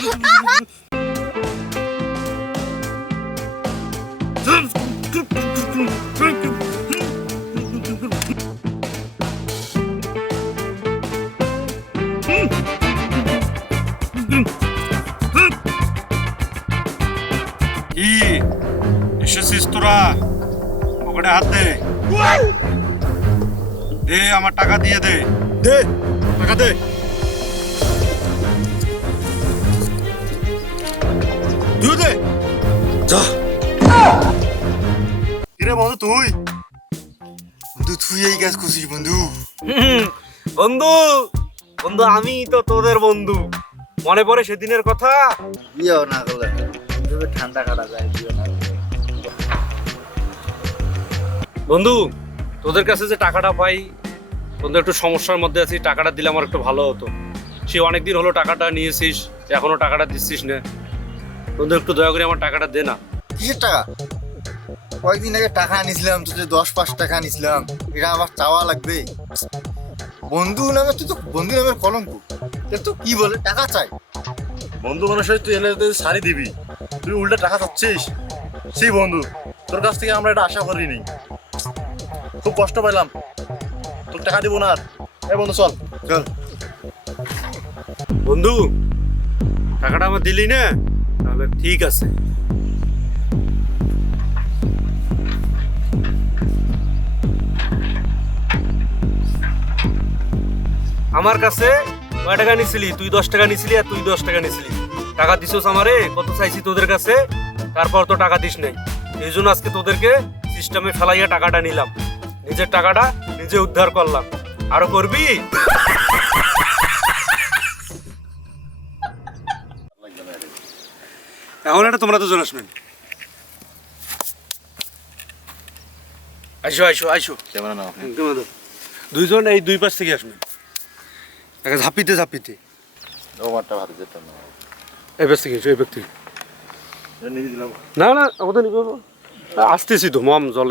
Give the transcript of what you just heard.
কি এসেছিস তোরা? পকেটে হাত দে, দে আমার টাকা দিয়ে দে, দে টাকা দে। তুই দে যা। কিরে বন্ধু তুই? বন্ধু তুই এই কাজ করছিস বন্ধু? বন্ধু বন্ধু আমি তো তোদের বন্ধু, মনে পড়ে সেদিনের কথা? বিয়েও না করলে ঠান্ডা কাটা যায়, বিয়ে না করলে। বন্ধু তোদের কাছে যে টাকাটা পাই, বন্ধু একটু সমস্যার মধ্যে আছি, টাকাটা দিলে আমার একটু ভালো হতো। সে অনেকদিন হলো টাকাটা নিয়েছিস, এখনো টাকাটা দিচ্ছিস না। বন্ধু একটু দয়া করে আমার টাকাটা দে না। কিসের টাকা? কয়েকদিন আগে টাকা আনিছিলাম, তোদের 10-5 টাকা আনিছিলাম, এটা আবার চাওয়া লাগবে? বন্ধু নামে তুই তো বন্ধু নামের কলঙ্ক। তো কি বলে টাকা চাই? বন্ধু মানুষের তুই এলে তুই শাড়ি দিবি, তুই উল্টা টাকা চাচ্ছিস? সেই বন্ধু তোর কাছ থেকে আমরা এটা আশা করিনি, খুব কষ্ট পেলাম। তোর টাকা দিব না আর। এই বন্ধু চল চল। বন্ধু টাকাটা আমার দিলি না, তাহলে ঠিক আছে। আমার কাছে কয় টাকা নিছিলি? তুই 10 টাকা নিছিলি আর তুই 10 টাকা নিছিলি। টাকা দিছস আমারে, কত চাইছি তোদের কাছে, তারপর তো টাকা দিস নাই। এই জন্য আজকে তোদেরকে সিস্টেমে ফেলাইয়া টাকাটা নিলাম, নিজের টাকাটা নিজে উদ্ধার করলাম। আরো করবি? এখন এটা তোমরা দুজন আসবেন। আইসো আইসো আইসো, কেমন না আপনি? দুইজন এই দুই পাশ থেকে আসবেন, ঝাপিতে ঝাপিতে। ওমারটা ভালো যেত না, এই পাশ থেকে এসো, এই পাশ থেকে। নিয়ে দিলাম। না না আমাদের আসতেছি তো, মাম জলে